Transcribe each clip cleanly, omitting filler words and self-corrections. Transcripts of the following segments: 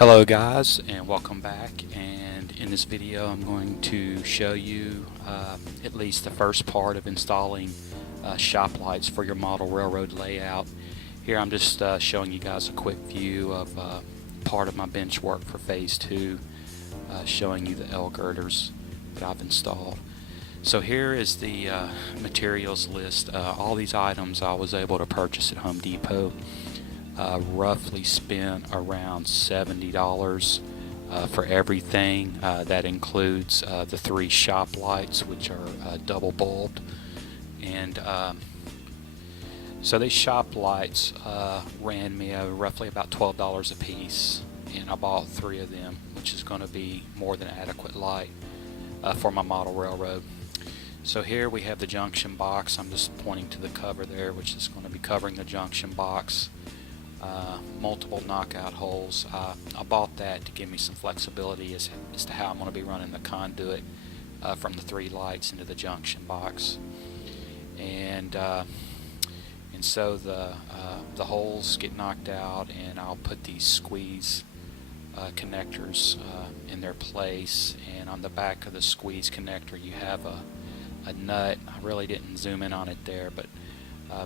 Hello guys, and welcome back. And in this video I'm going to show you at least the first part of installing shop lights for your model railroad layout. Here I'm just showing you guys a quick view of part of my bench work for phase 2, showing you the L girders that I've installed. So here is the materials list. All these items I was able to purchase at Home Depot. Roughly spent around $70 for everything. That includes the 3 shop lights, which are double bulbed, and so these shop lights ran me roughly about $12 a piece, and I bought 3 of them, which is going to be more than adequate light for my model railroad. So here we have the junction box. I'm just pointing to the cover there, which is going to be covering the junction box. Multiple knockout holes. I bought that to give me some flexibility as to how I'm going to be running the conduit from the 3 lights into the junction box. And so the holes get knocked out, and I'll put these squeeze connectors in their place. And on the back of the squeeze connector you have a nut. I really didn't zoom in on it there, but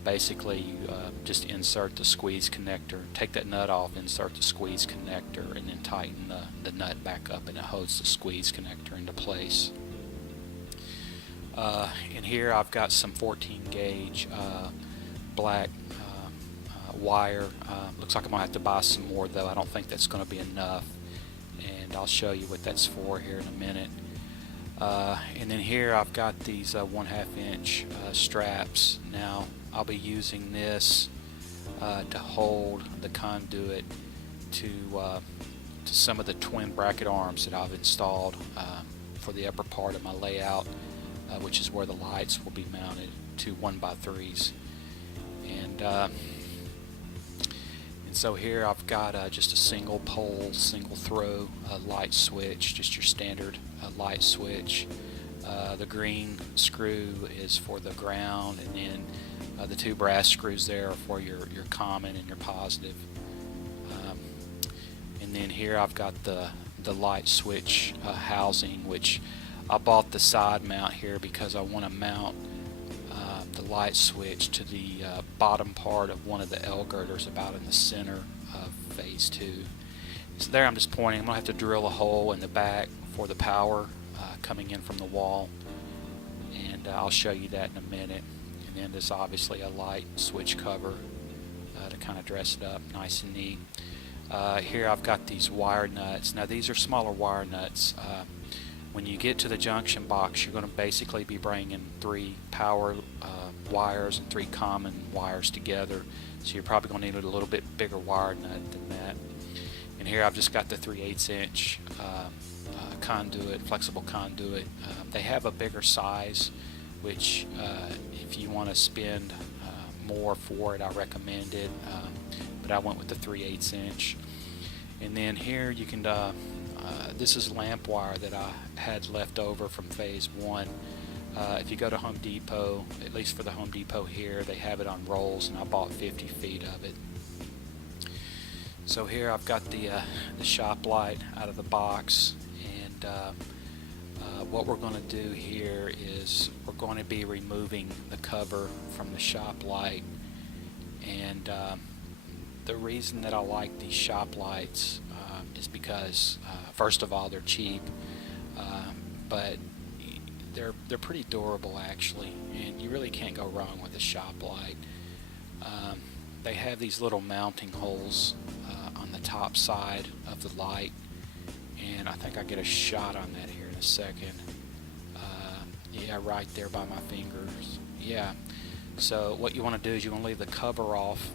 basically you just insert the squeeze connector, take that nut off, insert the squeeze connector, and then tighten the nut back up, and it holds the squeeze connector into place. And here I've got some 14 gauge black wire. Looks like I'm going to have to buy some more, though. I don't think that's going to be enough, and I'll show you what that's for here in a minute. And then here I've got these 1/2 inch straps. Now I'll be using this to hold the conduit to some of the twin bracket arms that I've installed for the upper part of my layout, which is where the lights will be mounted to 1x3s. And so here I've got just a single pole, single throw light switch, just your standard light switch. The green screw is for the ground, and then the 2 brass screws there are for your common and your positive. And then here I've got the light switch housing, which I bought the side mount here because I want to mount the light switch to the bottom part of one of the L girders about in the center of phase 2. So there I'm just pointing. I'm going to have to drill a hole in the back for the power coming in from the wall, and I'll show you that in a minute. And then there's obviously a light switch cover to kind of dress it up nice and neat. Here I've got these wire nuts. Now these are smaller wire nuts. When you get to the junction box, you're going to basically be bringing 3 power wires and 3 common wires together, so you're probably going to need a little bit bigger wire nut than that. And here I've just got the 3/8 inch conduit, flexible conduit. They have a bigger size, which if you want to spend more for it, I recommend it, but I went with the 3/8 inch. And then here you can this is lamp wire that I had left over from phase 1. If you go to Home Depot, at least for the Home Depot here, they have it on rolls, and I bought 50 feet of it. So here I've got the shop light out of the box, and what we're going to do here is we're going to be removing the cover from the shop light. And the reason that I like these shop lights is because first of all, they're cheap, but they're pretty durable actually, and you really can't go wrong with a shop light. They have these little mounting holes on the top side of the light, and I think I get a shot on that here in a second. Yeah, right there by my fingers. Yeah. So what you want to do is you want to leave the cover off,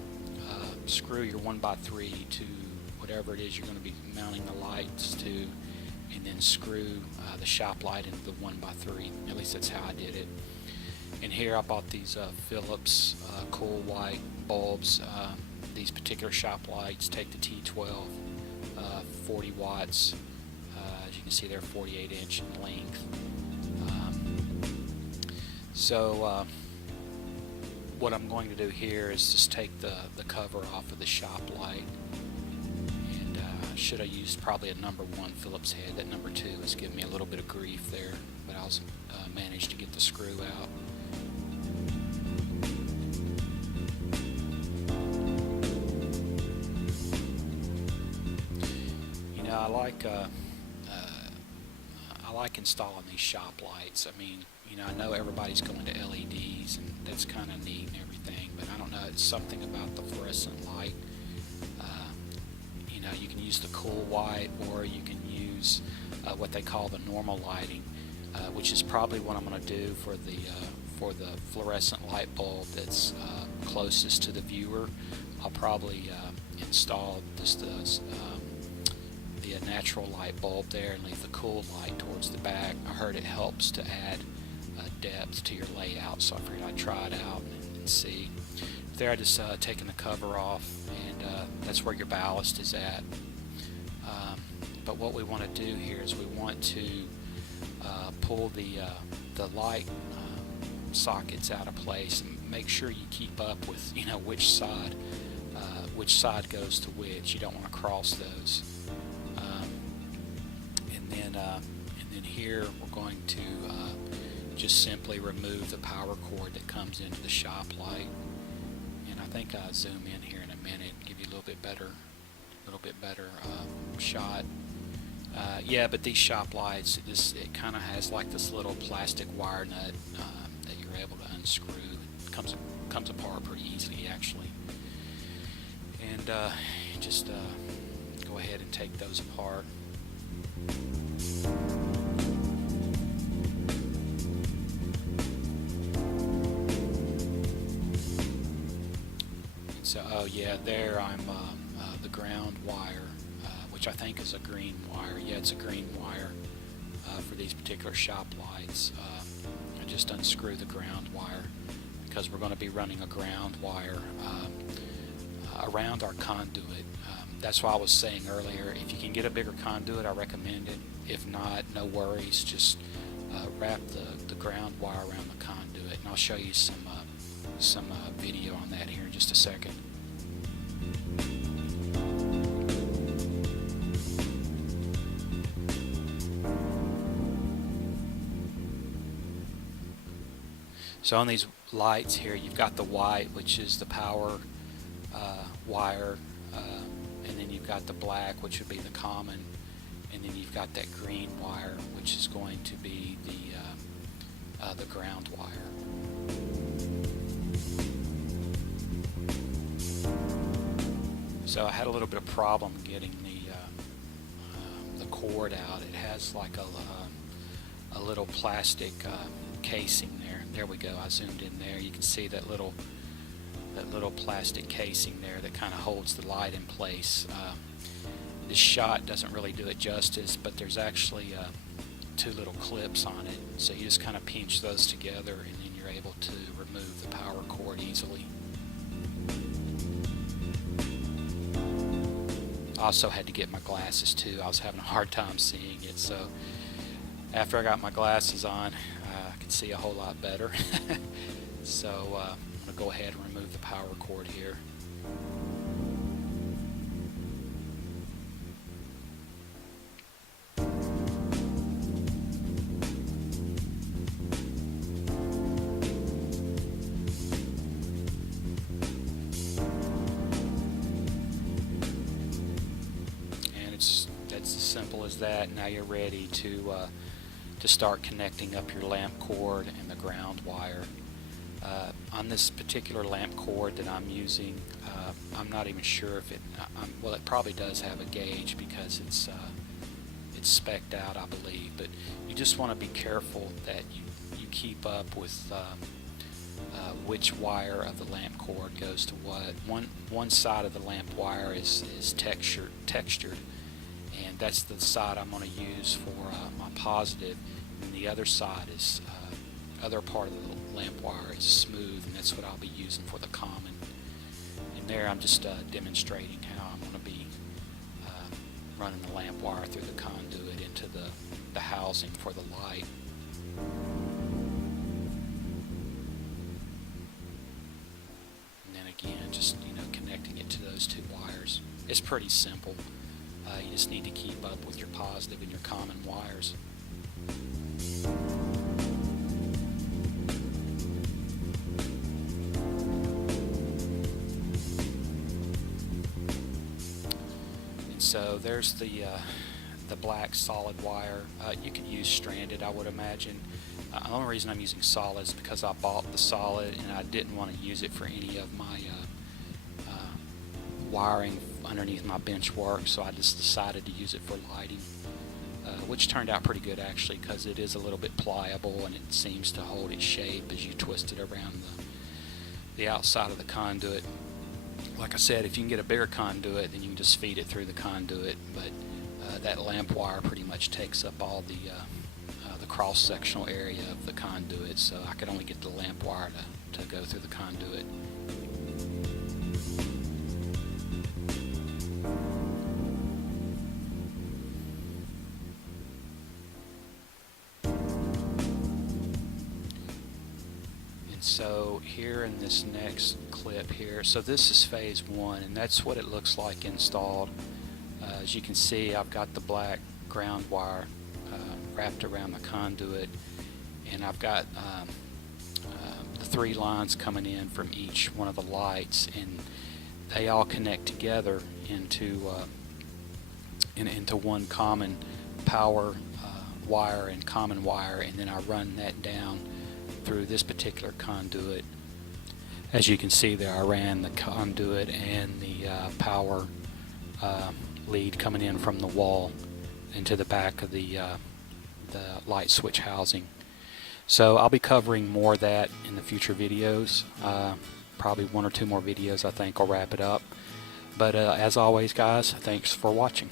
screw your 1x3 to whatever it is you're going to be mounting the lights to, and then screw the shop light into the 1x3. At least that's how I did it. And here I bought these Philips cool white bulbs. These particular shop lights take the T12, 40 watts. As you can see, they're 48 inch in length. So what I'm going to do here is just take the cover off of the shop light and should have used probably a number 1 Phillips head. That number 2 was giving me a little bit of grief there, but I was managed to get the screw out. You know, I like installing these shop lights. I mean, you know, I know everybody's going to LEDs, and that's kind of neat and everything, but I don't know, it's something about the fluorescent light. You know, you can use the cool white, or you can use what they call the normal lighting, which is probably what I'm going to do for the fluorescent light bulb that's closest to the viewer. I'll probably install just the natural light bulb there and leave the cool light towards the back. I heard it helps to add depth to your layout, so I figured I'd try it out and see. There I just taken the cover off, and that's where your ballast is at. But what we want to do here is we want to pull the light sockets out of place and make sure you keep up with, you know, which side goes to which. You don't want to cross those. And then here we're going to just simply remove the power cord that comes into the shop light. And I think I'll zoom in here in a minute and give you a little bit better shot. Yeah, but these shop lights, it kind of has like this little plastic wire nut that you're able to unscrew. It comes apart pretty easily, actually. And just go ahead and take those apart. And so, oh yeah, there I'm the ground wire, which I think is a green wire. Yeah, it's a green wire for these particular shop lights. I just unscrew the ground wire because we're going to be running a ground wire around our conduit. That's why I was saying earlier, if you can get a bigger conduit, I recommend it. If not, no worries, just wrap the ground wire around the conduit, and I'll show you some video on that here in just a second. So on these lights here, you've got the white, which is the power wire, and then you've got the black, which would be the common, and then you've got that green wire, which is going to be the ground wire. So I had a little bit of problem getting the cord out. It has like a little plastic casing there. There we go. I zoomed in there. You can see that little plastic casing there that kind of holds the light in place. This shot doesn't really do it justice, but there's actually 2 little clips on it, so you just kind of pinch those together, and then you're able to remove the power cord easily. I also had to get my glasses too. I was having a hard time seeing it, so after I got my glasses on, I could see a whole lot better. So I'm going to go ahead and remove the power cord here. That's as simple as that. Now you're ready to start connecting up your lamp cord and the ground wire. On this particular lamp cord that I'm using, I'm not even sure if it, well, it probably does have a gauge because it's spec'd out, I believe, but you just want to be careful that you keep up with which wire of the lamp cord goes to what. One side of the lamp wire is textured, and that's the side I'm going to use for my positive, and the other side is other part of the lamp wire is smooth, and that's what I'll be using for the common. And there I'm just demonstrating how I'm going to be running the lamp wire through the conduit into the housing for the light. And then again, just connecting it to those 2 wires. It's pretty simple. You just need to keep up with your positive and your common wires. And so there's the black solid wire. You could use stranded, I would imagine. The only reason I'm using solid is because I bought the solid and I didn't want to use it for any of my wiring underneath my bench work, so I just decided to use it for lighting, which turned out pretty good actually, because it is a little bit pliable and it seems to hold its shape as you twist it around the outside of the conduit. Like I said, if you can get a bigger conduit, then you can just feed it through the conduit, but that lamp wire pretty much takes up all the cross-sectional area of the conduit, so I could only get the lamp wire to go through the conduit. And so here in this next clip here, so this is phase 1, and that's what it looks like installed. As you can see, I've got the black ground wire wrapped around the conduit, and I've got the 3 lines coming in from each one of the lights, and they all connect together into one common power wire and common wire, and then I run that down through this particular conduit. As you can see there, I ran the conduit and the power lead coming in from the wall into the back of the light switch housing. So I'll be covering more of that in the future videos. Probably 1 or 2 more videos I think will wrap it up. But as always guys, thanks for watching.